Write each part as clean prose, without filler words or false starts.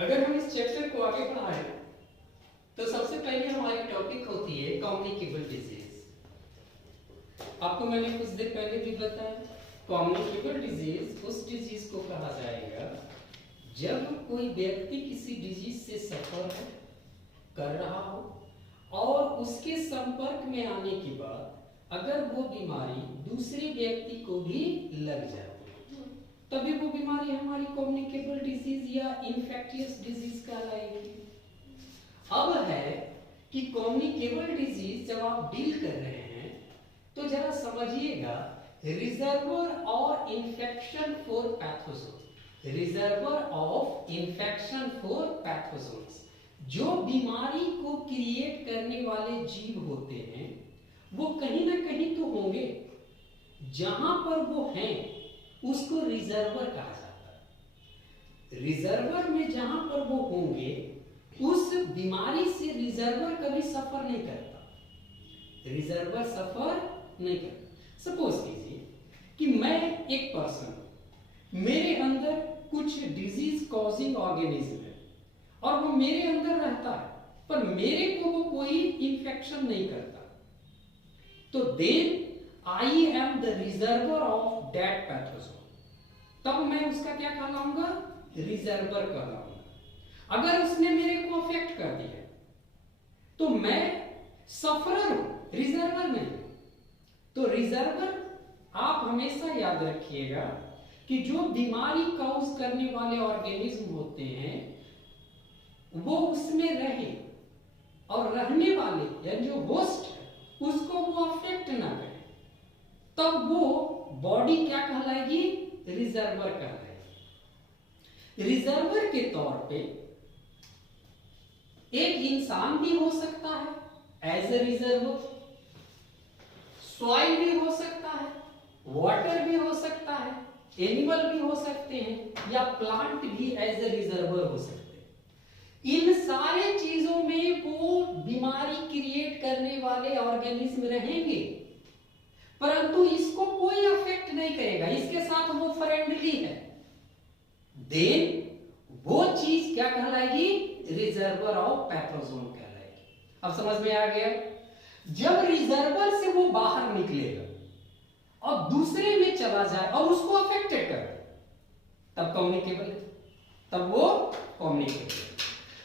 अगर हम इस चैप्टर को आगे बढ़ाएं तो सबसे पहले हमारी टॉपिक होती है कम्युनिकेबल डिजीज। आपको मैंने कुछ देर पहले भी बताया, कम्युनिकेबल डिजीज उस डिजीज को कहा जाएगा जब कोई व्यक्ति किसी डिजीज से सफर कर रहा हो और उसके संपर्क में आने के बाद अगर वो बीमारी दूसरे व्यक्ति को भी लग जाए तभी वो बीमारी हमारी कम्युनिकेबल डिजीज या इन्फेक्टियस डिजीज कहलाएगी। अब है कि कम्युनिकेबल डिजीज जब आप डील कर रहे हैं तो जरा समझिएगा, रिजर्वर और infection for pathogen, reservoir of infection for pathogens, जो बीमारी को क्रिएट करने वाले जीव होते हैं वो कहीं ना कहीं तो होंगे। जहां पर वो हैं उसको रिजर्वर कहा जाता है। रिजर्वर में जहां पर वो होंगे उस बीमारी से रिजर्वर कभी सफर नहीं करता, रिजर्वर सफर नहीं करता। सपोज कीजिए कि मैं एक पर्सन, मेरे अंदर कुछ डिजीज कॉजिंग ऑर्गेनिज्म है और वो मेरे अंदर रहता है पर मेरे को वो कोई इंफेक्शन नहीं करता, तो then I am the reservoir of that pathogen. तब मैं उसका क्या कहलाऊंगा? रिजर्वर कहलाऊंगा। अगर उसने मेरे को अफेक्ट कर दिया तो मैं सफरर हूं, रिजर्वर नहीं। तो रिजर्वर आप हमेशा याद रखिएगा कि जो बीमारी कॉज करने वाले ऑर्गेनिज्म होते हैं वो उसमें रहे और रहने वाले या जो होस्ट है उसको वो अफेक्ट ना करे, तब वो बॉडी क्या कहलाएगी? रिजर्वर कहलाएगी। रिजर्वर के तौर पे एक इंसान भी हो सकता है एज ए रिजर्वर, सॉइल भी हो सकता है, वाटर भी हो सकता है, एनिमल भी हो सकते हैं या प्लांट भी एज ए रिजर्वर हो सकते हैं। इन सारे चीजों में वो बीमारी क्रिएट करने वाले ऑर्गेनिज्म रहेंगे परंतु इसको कोई अफेक्ट नहीं करेगा, इसके साथ वो फ्रेंडली है। देन वो चीज क्या कहलाएगी? रिजर्वर ऑफ पैथोजोन कहलाएगी। अब समझ में आ गया? जब रिजर्वर से वो बाहर निकलेगा और दूसरे में चला जाए और उसको अफेक्टेड कर तब कम्युनिकेबल है, तब वो कम्युनिकेबल है।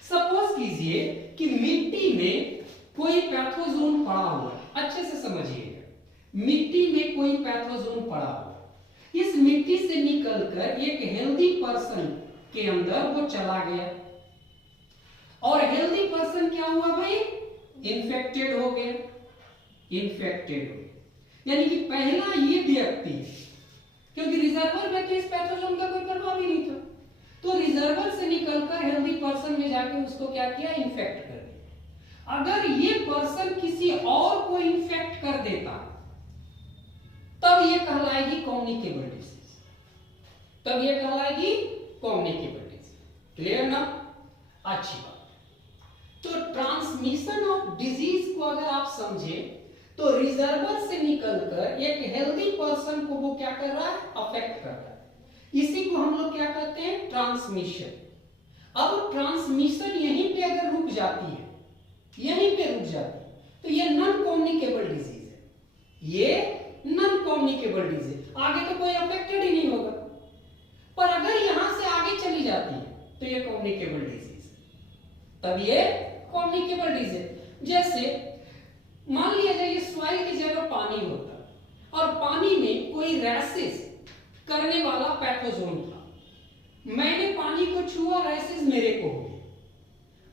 सपोज कीजिए कि मिट्टी में कोई पैथोजोन पड़ा हुआ है, अच्छे से समझिएगा, मिट्टी में कोई पैथोजोन पड़ा हुआ, इस मिट्टी से निकलकर एक हेल्दी पर्सन के अंदर वो चला गया और हेल्दी पर्सन क्या हुआ भाई? इन्फेक्टेड हो गया, इन्फेक्टेड हो गया। यानी कि पहला ये व्यक्ति, क्योंकि रिजर्वर में तो इस पैथोजोन का कोई प्रभाव ही नहीं था, तो रिजर्वर से निकलकर हेल्दी पर्सन में जाके उसको क्या किया? इन्फेक्ट कर दिया। अगर ये पर्सन किसी और को इन्फेक्ट कर देता तब ये कहलाएगी कम्युनिकेबल डिजीज, तब ये कहलाएगी कम्युनिकेबल डिजीज। क्लियर ना? अच्छी बात। तो ट्रांसमिशन ऑफ डिजीज को अगर आप समझे तो रिजर्वर से निकलकर एक हेल्दी पर्सन को वो क्या कर रहा है? अफेक्ट कर रहा है। इसी को हम लोग क्या कहते हैं? ट्रांसमिशन। अब ट्रांसमिशन यहीं पे अगर रुक जाती है, यहीं पे रुक जाती है तो ये नॉन कम्युनिकेबल डिजीज है, ये नॉन कम्युनिकेबल डिजीज। आगे तो कोई अफेक्टेड ही नहीं होगा, पर अगर यहां से आगे चली जाती है तो ये कम्युनिकेबल डिजीज, तब ये कम्युनिकेबल डिजीज। जैसे मान लिया जाए सॉइल की जगह पानी होता और पानी में कोई रैसेस करने वाला पैथोजोन था, मैंने पानी को छुआ, रैसेस मेरे को हो गए,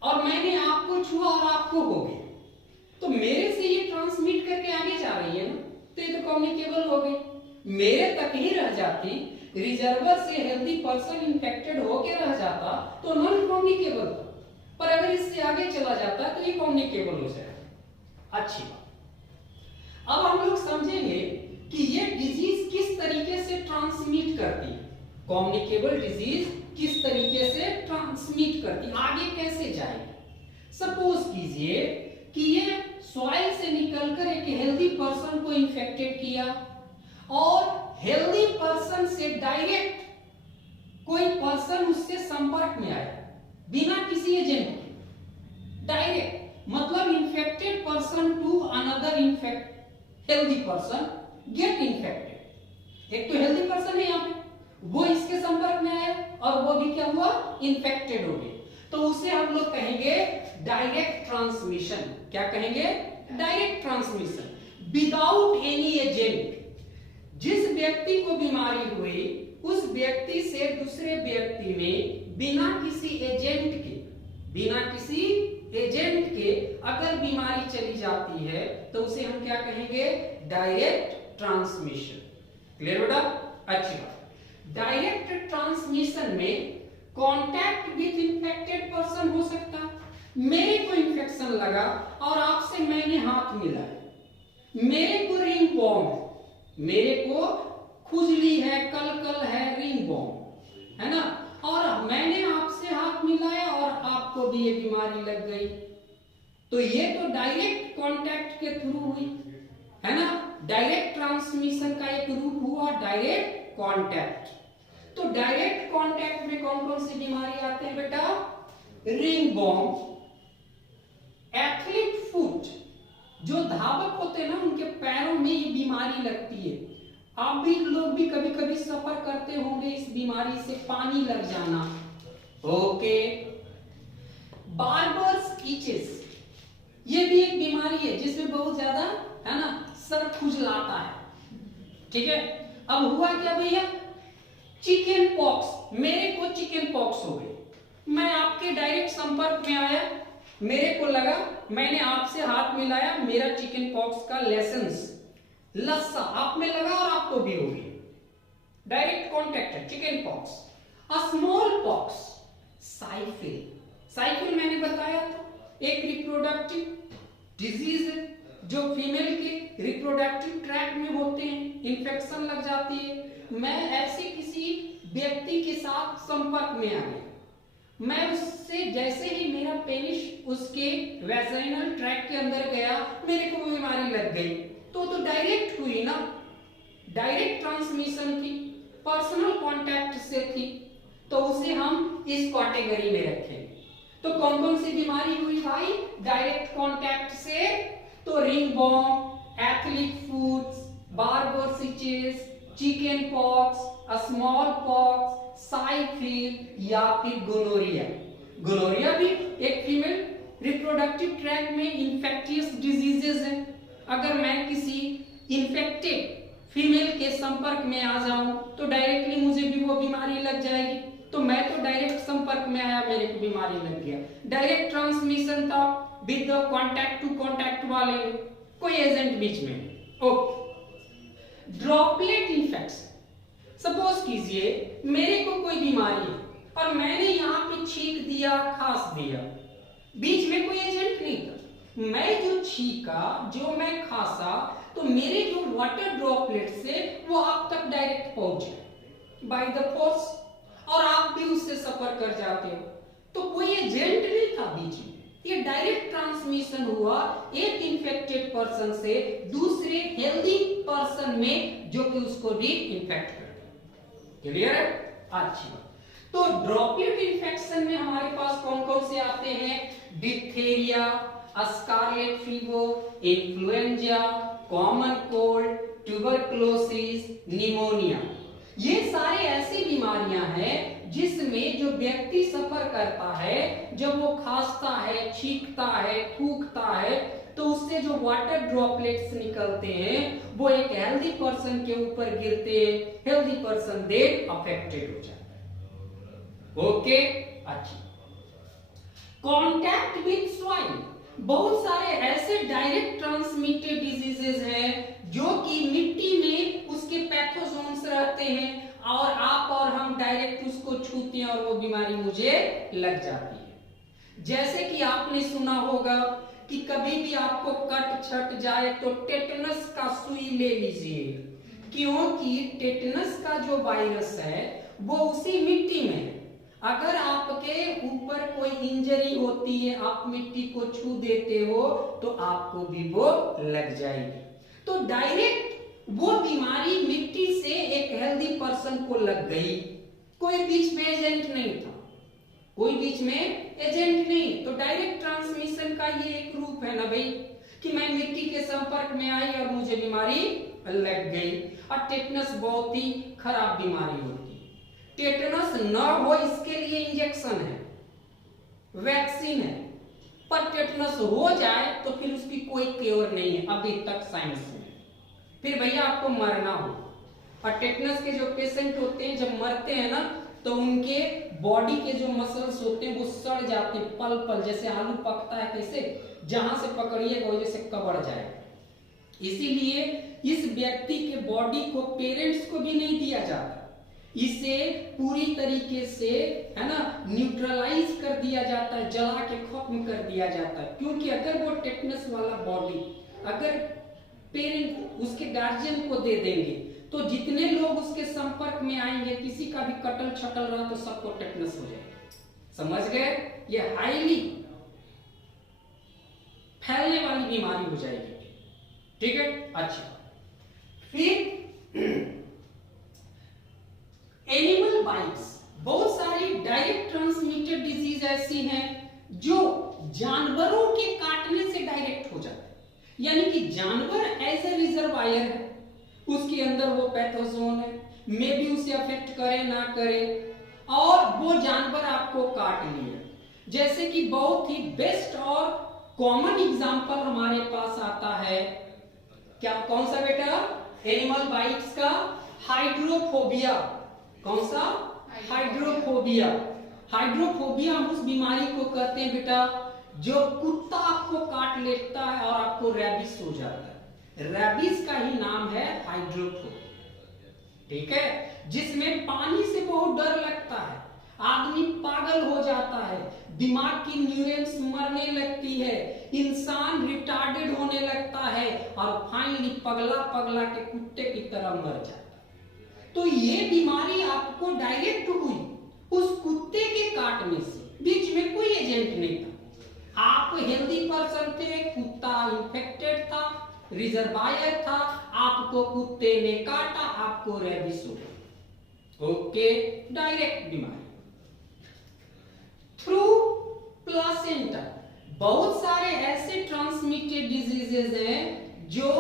और मैंने आपको छुआ और आपको हो गए, तो मेरे से ये ट्रांसमिट करके आगे जा रही है ना, तो ये तो कम्युनिकेबल हो गई। मेरे तक ही रह जाती, रिजर्वर से हेल्दी पर्सन इंफेक्टेड होके रह जाता तो नॉन कम्युनिकेबल था, पर अगर इससे आगे चला जाता तो ये कम्युनिकेबल हो जाएगा। अच्छी बात। अब हम लोग समझेंगे कि ये डिजीज किस तरीके से ट्रांसमिट करती है, कम्युनिकेबल डिजीज किस तरीके से ट्रांसमिट करती है, आगे कैसे जाएगी। सपोज कीजिए कि ये सॉइल से निकलकर एक हेल्दी पर्सन को इंफेक्टेड किया और हेल्दी पर्सन से डायरेक्ट कोई पर्सन उससे संपर्क में आया, बिना किसी एजेंट के डायरेक्ट, मतलब infected person to another healthy person get infected. एक तो हेल्दी पर्सन है यहाँ पे, वो इसके संपर्क में आया और वो भी क्या हुआ, इन्फेक्टेड हो गए, तो उसे हम लोग कहेंगे डायरेक्ट ट्रांसमिशन। क्या कहेंगे, direct transmission without any agent. जिस व्यक्ति को बीमारी हुई उस व्यक्ति से दूसरे व्यक्ति में बिना किसी एजेंट के अगर बीमारी चली जाती है तो उसे हम क्या कहेंगे, डायरेक्ट ट्रांसमिशन। क्लियर बेटा, अच्छी बात। डायरेक्ट ट्रांसमिशन में कांटेक्ट विद इन्फेक्टेड पर्सन हो सकता है। मेरे को इन्फेक्शन लगा और आपसे मैंने हाथ मिलाया, मेरे को रिंग बॉम्ब, मेरे को खुजली है, कल है, रिंग बॉम्ब है ना, और मैंने आपसे हाथ मिलाया और आपको भी ये बीमारी लग गई, तो ये तो डायरेक्ट कांटेक्ट के थ्रू हुई है ना। डायरेक्ट ट्रांसमिशन का एक रूप हुआ डायरेक्ट कांटेक्ट। तो डायरेक्ट कांटेक्ट में कौन कौन सी बीमारी आते हैं बेटा, रिंग बॉम्ब, एथलीट फुट, जो धावक होते हैं ना उनके पैरों में ये बीमारी लगती है। आप भी लोग भी कभी कभी सफर करते होंगे इस बीमारी से, पानी लग जाना। ओके, बार्बर्स इचेस, ये भी एक बीमारी है जिसमें बहुत ज्यादा है ना सर खुजलाता है। ठीक है, अब हुआ क्या भैया, चिकन पॉक्स, मेरे को चिकन पॉक्स हो गई, मैं आपके डायरेक्ट संपर्क में आया, मेरे को लगा, मैंने आपसे हाथ मिलाया, मेरा चिकन पॉक्स का लेसेंस लस्सा आप में लगा और आपको भी हो गई, डायरेक्ट कांटेक्ट है चिकन पॉक्स। स्मॉल पॉक्स, साइफिल मैंने बताया था, एक रिप्रोडक्टिव डिजीज है जो फीमेल के रिप्रोडक्टिव ट्रैक्ट में होते हैं, इन्फेक्शन लग जाती है। मैं ऐसे किसी व्यक्ति के साथ संपर्क में आ गया, मैं उससे जैसे ही मेरा पेनिस उसके वैजाइनल ट्रैक्ट के अंदर गया, मेरे को बीमारी लग गई, तो डायरेक्ट हुई ना, डायरेक्ट ट्रांसमिशन थी, पर्सनल कांटेक्ट से थी, तो उसे हम इस कैटेगरी में रखेंगे। तो कौन कौन सी बीमारी हुई भाई डायरेक्ट कांटेक्ट से, तो रिंग बॉम्ब, एथलीट फुट, बार्बोसिचेस, chicken pox, small pox, syphilis या फिर गोनोरिया। गोनोरिया भी एक फीमेल रिप्रोडक्टिव ट्रैक्ट में इंफेक्टियस डिजीजेस है। अगर मैं किसी इन्फेक्टेड फीमेल के संपर्क में आ जाऊं तो डायरेक्टली मुझे भी वो बीमारी लग जाएगी, तो मैं तो डायरेक्ट संपर्क में आया, मेरे को बीमारी लग गया, डायरेक्ट ट्रांसमिशन था with the contact to contact वाले, कोई एजेंट बीच में। ओके, ड्रॉपलेट इन्फेक्शन, सपोज कीजिए मेरे को कोई बीमारी है और मैंने यहाँ पे छींक दिया, खांस दिया, बीच में कोई एजेंट नहीं था, मैं जो छींका, जो मैं खांसा, तो मेरे जो वाटर ड्रॉपलेट से वो आप तक डायरेक्ट पहुंचे बाय द फोर्स, और आप भी उससे सफर कर जाते हो, तो कोई एजेंट नहीं था बीच में, ये डायरेक्ट ट्रांसमिशन हुआ एक इन्फेक्टेड पर्सन से दूसरे हेल्दी पर्सन में, जो कि उसको भी इन्फेक्ट कर दिया। क्लियर है, अच्छी बात। तो ड्रॉपलेट इन्फेक्शन में हमारे पास कौन कौन से आते हैं, diphtheria, scarlet fever, influenza, common cold, tuberculosis, pneumonia, ये सारे ऐसी बीमारियां हैं जिसमें जो व्यक्ति सफर करता है, जब वो खांसता है, छींकता है, थूकता है, तो उससे जो वाटर ड्रॉपलेट्स निकलते हैं वो एक हेल्दी पर्सन के ऊपर गिरते हैं, हेल्दी पर्सन देन अफेक्टेड हो जाता है। ओके, अच्छी। कांटेक्ट विद स्वाइन, बहुत सारे ऐसे डायरेक्ट ट्रांसमिटेड डिजीजेस हैं जो कि मिट्टी में उसके पैथोजोन्स रहते हैं और आप और हम डायरेक्ट उसको छूते हैं और वो बीमारी मुझे लग जाती है। जैसे कि आपने सुना होगा कि कभी भी आपको कट छट जाए तो टेटनस का सुई ले लीजिए, क्योंकि टेटनस का जो वायरस है वो उसी मिट्टी में है। अगर आपके ऊपर कोई इंजरी होती है, आप मिट्टी को छू देते हो, तो आपको भी वो लग जाएगी। तो डायरेक्ट वो बीमारी मिट्टी से एक हेल्दी पर्सन को लग गई, कोई बीच में एजेंट नहीं था, कोई बीच में एजेंट नहीं। तो डायरेक्ट ट्रांसमिशन का ये एक रूप है ना भाई, कि मैं मिट्टी के संपर्क में आई और मुझे बीमारी लग गई। और टेटनस बहुत ही खराब बीमारी होती है। टेटनस न हो इसके लिए इंजेक्शन है, वैक्सीन है, पर टेटनस हो जाए तो फिर उसकी कोई क्योर नहीं है अभी तक साइंस में। फिर भैया आपको मरना हो। और टेटनस के जो पेशेंट होते हैं जब मरते हैं ना, तो उनके बॉडी के जो मसल्स होते हैं वो सड़ जाते हैं, पल पल, जैसे आलू पकता है कैसे, जहां से पकड़िएगा वजह से कबड़ जाएगा। इसीलिए इस व्यक्ति के बॉडी को पेरेंट्स को भी नहीं दिया जाता, इसे पूरी तरीके से, है ना, न्यूट्रलाइज कर दिया जाता है, जला के खत्म कर दिया जाता है। क्योंकि अगर वो टेटनस वाला बॉडी अगर पेरेंट उसके गार्जियन को दे देंगे तो जितने लोग उसके संपर्क में आएंगे, किसी का भी कटल छटल रहा तो सबको टेटनस हो जाएगा। समझ गए? ये हाईली फैलने वाली बीमारी हो जाएगी। ठीक है, अच्छा। फिर एनिमल बाइट्स, बहुत सारी डायरेक्ट ट्रांसमिटेड डिजीज ऐसी हैं जो जानवरों के काटने से डायरेक्ट हो जाता है। यानी कि जानवर एज ए रिजर्वायर है, उसके अंदर वो पैथोजोन है, मे भी उसे अफेक्ट करे ना करे, और वो जानवर आपको काट लिया। जैसे कि बहुत ही बेस्ट और कॉमन एग्जांपल हमारे पास आता है, क्या, कौन सा बेटा? एनिमल बाइट्स का हाइड्रोफोबिया। कौन सा? हाइड्रोफोबिया। हाइड्रोफोबिया हम उस बीमारी को कहते हैं बेटा जो कुत्ता आपको काट लेता है और आपको रेबिस हो जाता है। रेबिस का ही नाम है हाइड्रोफोबिया। ठीक है, जिसमें पानी से बहुत डर लगता है, आदमी पागल हो जाता है, दिमाग की न्यूरॉन्स मरने लगती है, इंसान रिटार्डेड होने लगता है और फाइनली पगला पगला के कुत्ते की तरह मर जाता है। तो ये बीमारी आपको डायरेक्ट हुई उस कुत्ते के काटने से, बीच में कोई एजेंट नहीं था। आप हेल्दी पर्सन थे, कुत्ता इन्फेक्टेड था, रिजर्वायर था, आपको कुत्ते ने काटा, आपको रेबिस हो गया। ओके, डायरेक्ट बीमारी। थ्रू प्लासेंटा, बहुत सारे ऐसे ट्रांसमिटेड डिजीजेस हैं जो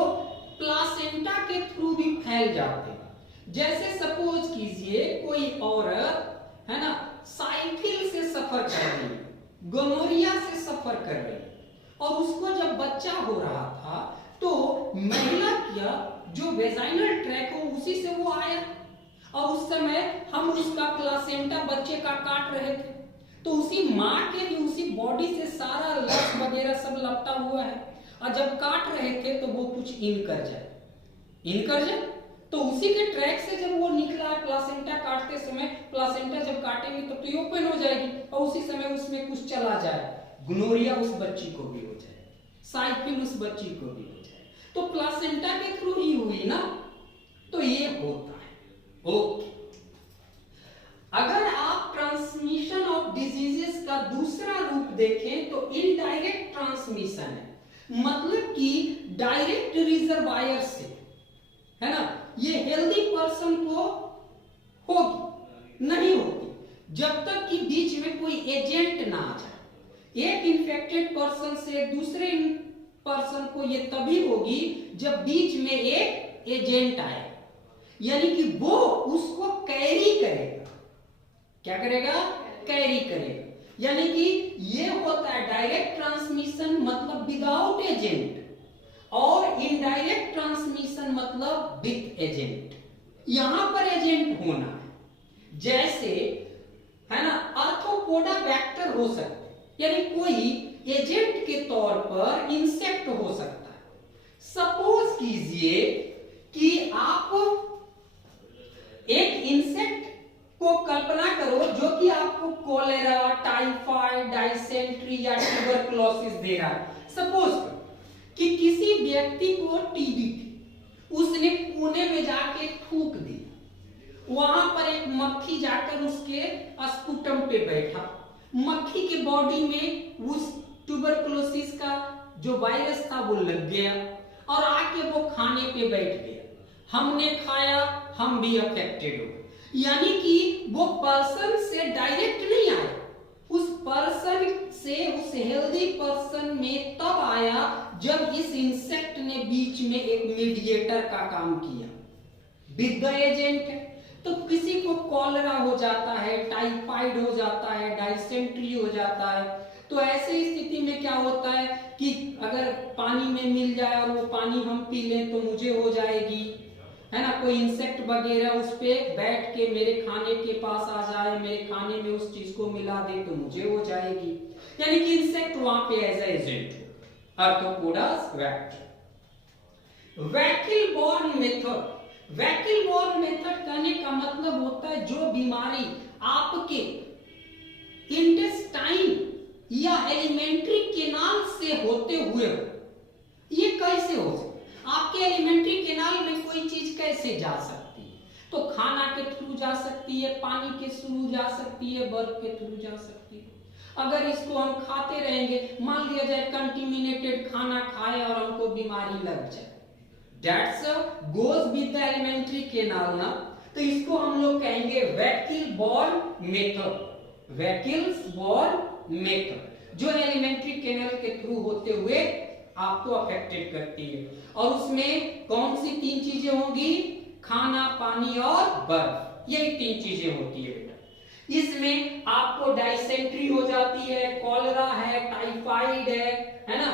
प्लासेंटा के थ्रू भी फैल जाते हैं। जैसे सपोज कीजिए कोई औरत, है ना, साइकिल से सफर कर रही है, गोनोरिया से सफर कर रही है, और उसको जब बच्चा हो रहा था तो महिला का जो वेजाइनल ट्रैक हो उसी से वो आया, और उस समय हम उसका प्लासेंटा बच्चे का काट रहे थे, तो उसी माँ के भी उसी बॉडी से सारा लस वगैरह सब लपटा हुआ है, और जब काट रहे थे तो वो कुछ इन कर जाए, तो उसी के ट्रैक से जब वो निकला है प्लासेंटा काटते समय, प्लासेंटा जब काटेंगे तो ओपन हो जाएगी और उसी समय उसमें कुछ चला जाए, गोनोरिया उस बच्ची को भी हो जाए, साइकिल उस बच्ची को भी हो जाए, तो प्लासेंटा के थ्रू ही हुई ना, तो ये होता है। ओके, अगर आप ट्रांसमिशन ऑफ डिजीजेस का दूसरा रूप देखें तो इनडायरेक्ट ट्रांसमिशन है, मतलब कि डायरेक्ट रिजर्वायर से, है ना, ये हेल्दी पर्सन को होगी नहीं होगी जब तक कि बीच में कोई एजेंट ना आ जाए। एक इन्फेक्टेड पर्सन से दूसरे पर्सन को ये तभी होगी जब बीच में एक एजेंट आए, यानी कि वो उसको कैरी करेगा। क्या करेगा? कैरी करेगा। यानी कि ये होता है डायरेक्ट ट्रांसमिशन मतलब विदाउट एजेंट, और इनडायरेक्ट ट्रांसमिशन मतलब विथ एजेंट। यहां पर एजेंट होना है, जैसे, है ना, आर्थ्रोपोडा वेक्टर हो सकते हैं, यानी कोई एजेंट के तौर पर इंसेक्ट हो सकता है। सपोज कीजिए कि आप एक इंसेक्ट को कल्पना करो जो कि आपको कोलेरा, टाइफाइड, डायसेंट्री या ट्यूबरकुलोसिस दे रहा है। सपोज कि किसी व्यक्ति को टीबी थी, उसने पुणे में जाके थूक दी, वहां पर एक मक्खी जाकर उसके स्पुटम पे बैठा, मक्खी के बॉडी में उस ट्यूबरकुलोसिस का जो वायरस था वो लग गया और आके वो खाने पे बैठ गया, हमने खाया, हम भी अफेक्टेड हो गए। यानी कि वो पर्सन से डायरेक्ट नहीं आया, पर्सन से उस हेल्दी पर्सन में तब आया जब इस इंसेक्ट ने बीच में एक मीडिएटर का काम किया विद द एजेंट। तो किसी को कॉलरा हो जाता है, टाइफाइड हो जाता है, डाइसेंट्री हो जाता है, तो ऐसी स्थिति में क्या होता है कि अगर पानी में मिल जाए और वो पानी हम पी लें तो मुझे हो जाएगी, है ना। कोई इंसेक्ट वगैरह उस पे बैठ के मेरे खाने के पास आ जाए, मेरे खाने में उस चीज को मिला दे तो मुझे हो जाएगी, यानी कि इंसेक्ट वहां पे as agent. Arthropods vector. Vehicle borne method. Vehicle borne method कहने का मतलब होता है जो बीमारी आपके इंटेस्टाइन या एलिमेंट्री केनाल से होते हुए हो। ये कैसे हो सकता है? आपके एलिमेंट्री केनाल में कोई चीज कैसे जा सकती है? तो खाना के थ्रू जा सकती है, पानी के थ्रू जा सकती है, बर्फ के थ्रू जा सकती है। अगर इसको हम खाते रहेंगे, मान लिया जाए कंटिमिनेटेड खाना खाए और हमको बीमारी लग जाए, that's goes with the alimentary canal ना, तो इसको हम लोग कहेंगे vacuole borne method. Vacuoles born method जो एलिमेंट्री केनाल के थ्रू होते हुए आपको अफेक्टेड करती है। और उसमें कौन सी तीन चीजें होंगी? खाना, पानी और बर्फ, यही तीन चीजें होती है बेटा। इसमें आपको डाइसेंट्री हो जाती है, कॉलरा है, टाइफाइड है ना।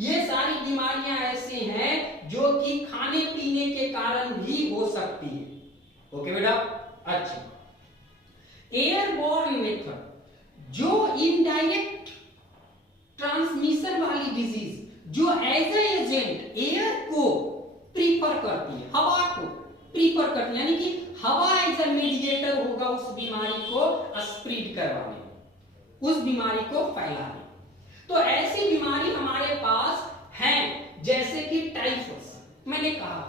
ये सारी बीमारियां ऐसी हैं जो कि खाने पीने के कारण भी हो सकती है। ओके बेटा। अच्छा, एयरबॉर्न मेथड जो इनडायरेक्ट ट्रांसमिशन वाली डिजीज जो एज ए एजेंट एयर को प्रीफर करती है, हवा को प्रीफर करती है, यानी कि हवा एज ए मीडिएटर होगा उस बीमारी को स्प्रेड करवाने, उस बीमारी को फैलाने। तो ऐसी बीमारी हमारे पास है जैसे कि टाइफस। मैंने कहा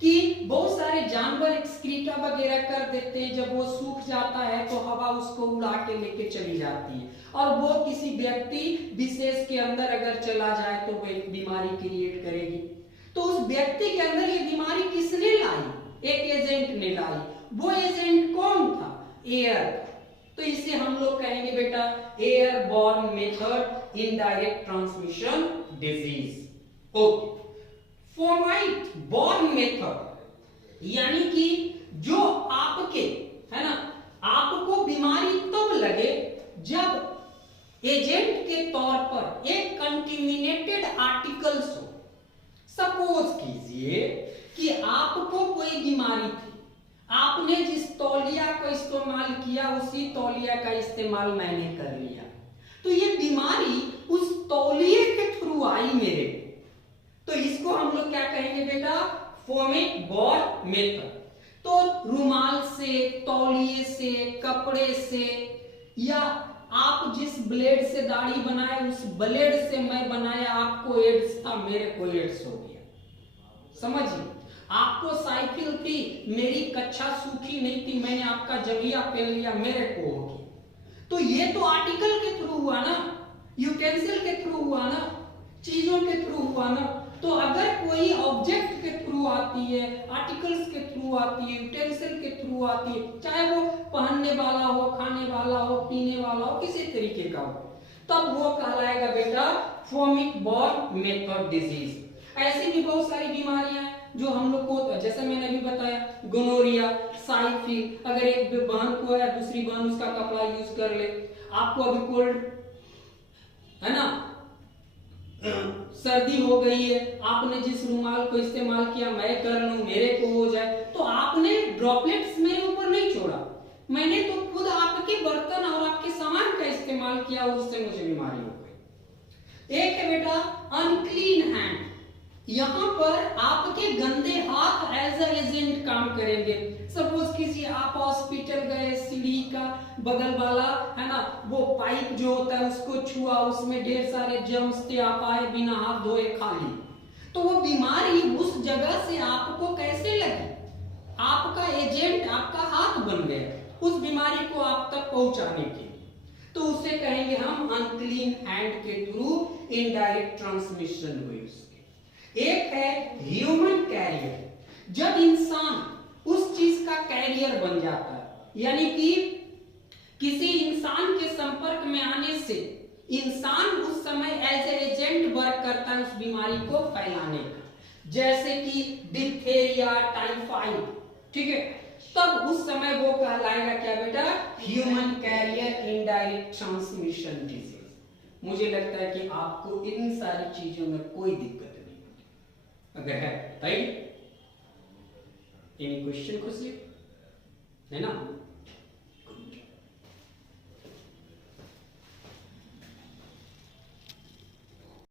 कि बहुत सारे जानवर एक्सक्रीटा वगैरह कर देते हैं, जब वो सूख जाता है तो हवा उसको उड़ा के लेके चली जाती है और वो किसी व्यक्ति विशेष के अंदर अगर चला जाए तो वो एक बीमारी क्रिएट करेगी। तो उस व्यक्ति के अंदर ये बीमारी किसने लाई? एक एजेंट ने लाई। वो एजेंट कौन था? एयर। तो इसे हम लोग कहेंगे बेटा airborne method, indirect transmission disease. Okay. Fomite born method, यानी कि जो आपके, है ना, आपको बीमारी तब लगे जब एजेंट के तौर पर एक कंटिमिनेटेड आर्टिकल्स हो। सपोज कीजिए कि आपको कोई बीमारी थी, आपने जिस तौलिया का इस्तेमाल किया उसी तौलिया का इस्तेमाल मैंने कर लिया, तो ये बीमारी उस तौलिए के थ्रू आई मेरे, तो इसको हम लोग क्या कहेंगे बेटा? Foamic born method. तो रुमाल से, तौलिए से, कपड़े से, या आप जिस ब्लेड से दाढ़ी बनाए उस ब्लेड से मैं बनाया, आपको एड्स था, मेरे को एड्स हो गया। समझिए, आपको साइकिल थी, मेरी कच्छा सूखी नहीं थी, मैंने आपका जंघिया पहन लिया, मेरे को हो गया। तो ये तो आर्टिकल के थ्रू हुआ ना, यूटेंसिल के थ्रू हुआ ना, चीजों के थ्रू हुआ ना। तो अगर कोई ऑब्जेक्ट के थ्रू आती है, आर्टिकल्स के थ्रू आती है, यूटेंसिल के थ्रू आती है, चाहे वो पहनने वाला हो, खाने वाला हो, पीने वाला हो, किसी तरीके का हो, तब वो कहलाएगा बेटा फोमिक बॉर्न मेथड डिजीज। ऐसी भी बहुत सारी बीमारियां हैं जो हम लोग को, जैसे मैंने अभी बताया, गोनोरिया, साइफिल, अगर एक बहन को है, दूसरी बहन उसका कपड़ा यूज कर ले, आपको अभी कोल्ड, है ना, सर्दी हो गई है, आपने जिस रुमाल को इस्तेमाल किया, मैं कर लूं, मेरे को हो जाए, तो आपने ड्रॉपलेट्स मेरे ऊपर नहीं छोड़ा, मैंने तो खुद आपके बर्तन और आपके सामान का इस्तेमाल किया और उससे मुझे बीमारी हो गई। एक है बेटा अनक्लीन हैंड। यहां पर आपके गंदे हाथ एज ए एजेंट काम करेंगे। सपोज कीजिए आप हॉस्पिटल गए, सीढ़ी का बगल वाला, है ना, वो पाइप जो होता है उसको छुआ, उसमें ढेर सारे जर्म्स थे, आप आए बिना हाथ धोए खाली, तो वो बीमारी उस जगह से आपको कैसे लगी? आपका एजेंट आपका हाथ बन गया उस बीमारी को आप तक पहुंचाने के, तो उसे कहेंगे हम अनक्लीन हैंड के थ्रू इनडायरेक्ट ट्रांसमिशन हुई उसके। एक है ह्यूमन कैरियर, जब इंसान उस चीज का कैरियर बन जाता है, यानी कि किसी इंसान के संपर्क में आने से इंसान उस समय एज ए एजेंट वर्क करता है उस बीमारी को फैलाने का, जैसे कि डिप्थेरिया, टाइफाइड, ठीक है, तब उस समय वो कहलाएगा क्या बेटा, human carrier indirect transmission disease. मुझे लगता है कि आपको इन सारी चीजों में कोई दिक्कत नहीं होगी, अगर है बताइए। एनी क्वेश्चन है ना?